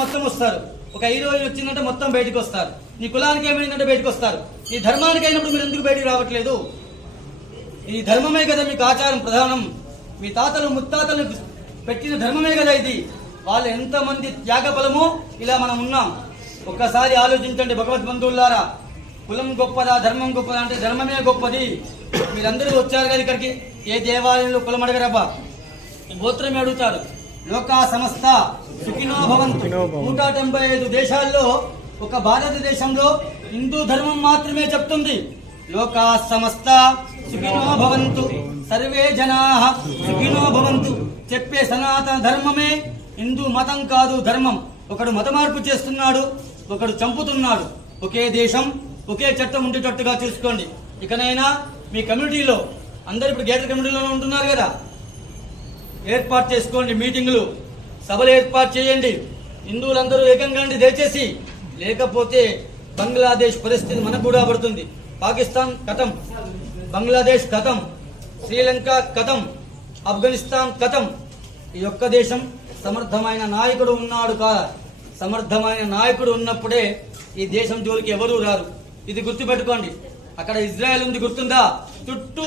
మొత్తం వస్తారు. ఒక హీరోయిన్ వచ్చిందంటే మొత్తం బయటకు వస్తారు. నీ కులానికి ఏమైందంటే బయటకు వస్తారు. నీ ధర్మానికి అయినప్పుడు మీరు ఎందుకు బయటకు రావట్లేదు? ఈ ధర్మమే కదా మీకు ఆచారం ప్రధానం. మీ తాతలు ముత్తాతలు పెట్టిన ధర్మమే కదా ఇది. వాళ్ళు ఎంతమంది త్యాగ ఫలమో ఇలా మనం ఉన్నాం. ఒక్కసారి ఆలోచించండి భగవద్బంధువులారా. కులం గొప్పదా ధర్మం గొప్పదా అంటే ధర్మమే గొప్పది. మీరందరూ వచ్చారు కదా ఇక్కడికి. ఏ దేవాలయంలో కులం అడగరబ్బా, గోత్రమే అడుగుతారు. లోకా సమస్త సుఖినో భవంతు. 175 దేశాల్లో ఒక భారతదేశంలో హిందూ ధర్మం మాత్రమే చెప్తుంది లోకా సమస్త సుఖినో భవంతు, సర్వే జనాః సుఖినో భవంతు. చెప్పే సనాతన ధర్మమే హిందూ మతం కాదు, ధర్మం. ఒకడు మత మార్పు చేస్తున్నాడు, ఒకడు చంపుతున్నాడు. ఒకే దేశం ఒకే చట్టం ఉండేటట్టుగా చూసుకోండి. ఇకనైనా మీ కమ్యూనిటీలో అందరు ఇప్పుడు గేటర్ కమ్యూనిటీలోనే ఉంటున్నారు కదా, ఏర్పాటు చేసుకోండి. మీటింగులు సభలు ఏర్పాటు చేయండి. హిందువులందరూ ఏకంగా దయచేసి. లేకపోతే బంగ్లాదేశ్ పరిస్థితి మనకు కూడా పడుతుంది. పాకిస్తాన్ కథం, బంగ్లాదేశ్ కథం, శ్రీలంక కథం, ఆఫ్ఘనిస్తాన్ కథం. ఈ ఒక్క దేశం సమర్థమైన నాయకుడు ఉన్నాడు కాదా? సమర్థమైన నాయకుడు ఉన్నప్పుడే ఈ దేశం జోలికి ఎవరూ రారు. ఇది గుర్తుపెట్టుకోండి. అక్కడ ఇజ్రాయెల్ ఉంది, గుర్తుందా? చుట్టూ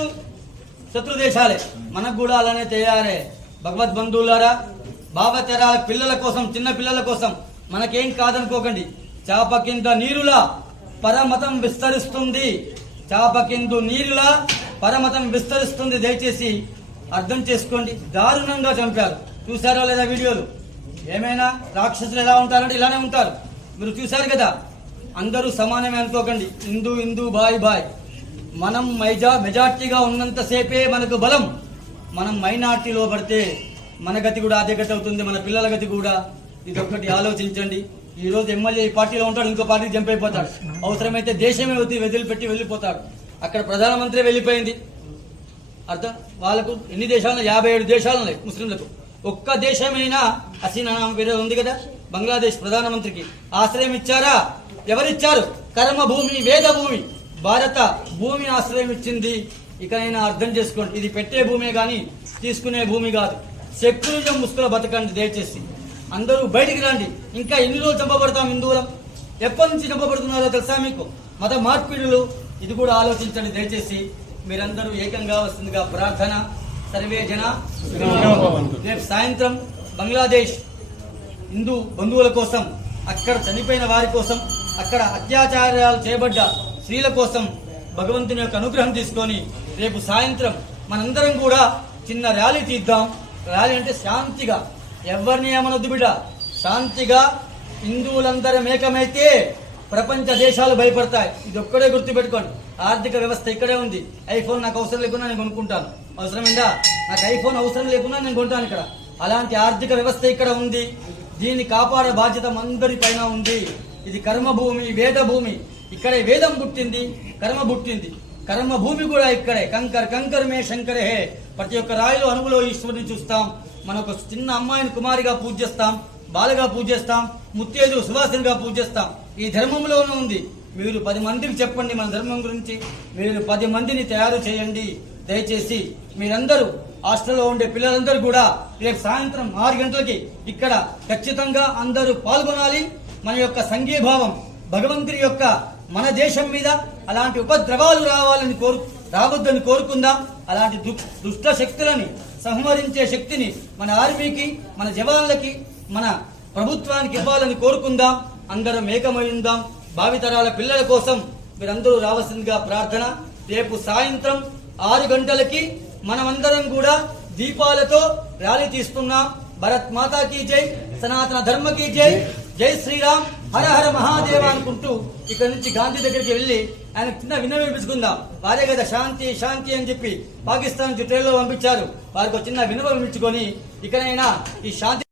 శత్రు దేశాలే. మనకు కూడా అలానే తయారే. భగవద్బంధువులారా, భావతరాల పిల్లల కోసం, చిన్న పిల్లల కోసం మనకేం కాదనుకోకండి. చాప కింద నీరులా పరమతం విస్తరిస్తుంది. చాప కింద నీరులా పరమతం విస్తరిస్తుంది. దయచేసి అర్థం చేసుకోండి. దారుణంగా చంపారు. చూసారా లేదా వీడియోలు? ఏమైనా రాక్షసులు ఎలా ఉంటారంటే ఇలానే ఉంటారు. మీరు చూశారు కదా. అందరూ సమానమే అనుకోకండి. హిందూ హిందూ బాయ్ బాయ్. మనం మెజార్టీగా ఉన్నంతసేపే మనకు బలం. మనం మైనార్టీలో పడితే మన గతి కూడా అదే గతి అవుతుంది, మన పిల్లల గతి కూడా. ఇదొక్కటి ఆలోచించండి. ఈ రోజు ఎమ్మెల్యే ఈ పార్టీలో ఉంటాడు, ఇంకో పార్టీకి జంప్ అయిపోతాడు. అవసరమైతే దేశమే వదిలిపెట్టి వెళ్ళిపోతాడు. అక్కడ ప్రధానమంత్రి వెళ్ళిపోయింది. అర్థం వాళ్ళకు ఎన్ని దేశాలు? 57 దేశాలు ఉన్నాయి ముస్లింలకు. ఒక్క దేశమైనా హసీనా వేరే ఉంది కదా, బంగ్లాదేశ్ ప్రధానమంత్రికి ఆశ్రయం ఇచ్చారా? ఎవరిచ్చారు? కర్మభూమి, వేద భూమి, భారత భూమి ఆశ్రయం ఇచ్చింది. ఇకనైనా అర్థం చేసుకోండి. ఇది పెట్టే భూమే గాని తీసుకునే భూమి కాదు. సెక్యులరిజం ముసుగులో బతకండి దయచేసి. అందరూ బయటికి రండి. ఇంకా ఎన్ని రోజులు చంపబడతాం హిందువులం? ఎప్పటి నుంచి చంపబడుతున్నారో తెలుసా మీకు? మత మార్పిడులు. ఇది కూడా ఆలోచించండి దయచేసి. మీరందరూ ఏకంగా వస్తుందిగా ప్రార్థన. సర్వే జన. రేపు సాయంత్రం బంగ్లాదేశ్ హిందూ బంధువుల కోసం, అక్కడ చనిపోయిన వారి కోసం, అక్కడ అత్యాచారాలు చేయబడ్డ స్త్రీల కోసం భగవంతుని యొక్క అనుగ్రహం తీసుకొని రేపు సాయంత్రం మనందరం కూడా చిన్న ర్యాలీ తీద్దాం. ర్యాలీ అంటే శాంతిగా, ఎవరిని ఏమనొద్దు బిడ్డ. శాంతిగా హిందువులందరం ఏకమైతే ప్రపంచ దేశాలు భయపడతాయి. ఇది ఒక్కడే గుర్తుపెట్టుకోండి. ఆర్థిక వ్యవస్థ ఇక్కడే ఉంది. ఐఫోన్ నాకు అవసరం లేకున్నా నేను కొనుక్కుంటాను. అవసరమైందా? నాకు ఐఫోన్ అవసరం లేకున్నా నేను కొంటాను ఇక్కడ. అలాంటి ఆర్థిక వ్యవస్థ ఇక్కడ ఉంది. దీన్ని కాపాడే బాధ్యత అందరిపైన ఉంది. ఇది కర్మభూమి, వేద భూమి. ఇక్కడే వేదం పుట్టింది, కర్మ పుట్టింది. కర్మభూమి కూడా ఇక్కడే. కంకర్ కంకర్ మే శంకరే హే. ప్రతి ఒక్క రాయిలో అణువులో ఈశ్వరుని చూస్తాం. మనం ఒక చిన్న అమ్మాయిని కుమారిగా పూజిస్తాం, బాలగా పూజిస్తాం, ముత్తేదు సువాసనగా పూజిస్తాం. ఈ ధర్మంలోనే ఉంది. మీరు 10 మందికి చెప్పండి మన ధర్మం గురించి. మీరు 10 మందిని తయారు చేయండి దయచేసి. మీరందరూ హాస్టల్లో ఉండే పిల్లలందరూ కూడా రేపు సాయంత్రం 6 గంటలకి ఇక్కడ ఖచ్చితంగా అందరూ పాల్గొనాలి. మన యొక్క సంఘీభావం భగవంతుని యొక్క మన దేశం మీద అలాంటి ఉపద్రవాలు రావద్దని కోరుకుందాం. అలాంటి దుష్ట శక్తులని సంహరించే శక్తిని మన ఆర్మీకి, మన జవాన్లకి, మన ప్రభుత్వానికి ఇవ్వాలని కోరుకుందాం. అందరం ఏకమై ఉందాం. భావితరాల పిల్లల కోసం మీరందరూ రావాల్సిందిగా ప్రార్థన. రేపు సాయంత్రం 6 గంటలకి మనమందరం కూడా దీపాలతో ర్యాలీ తీస్తున్నాం. భరత్ మాతా కీ జై, సనాతన ధర్మ కీ జై, జై శ్రీరామ్, హర హర మహాదేవ అనుకుంటూ ఇక్కడ నుంచి గాంధీ దగ్గరికి వెళ్లి ఆయన చిన్న విన్నవించుకుందాం. వారే కదా శాంతి శాంతి అని చెప్పి పాకిస్తాన్ ట్రైన్లో పంపించారు. వారికి చిన్న విన్నవించుకొని ఇకనైనా ఈ శాంతి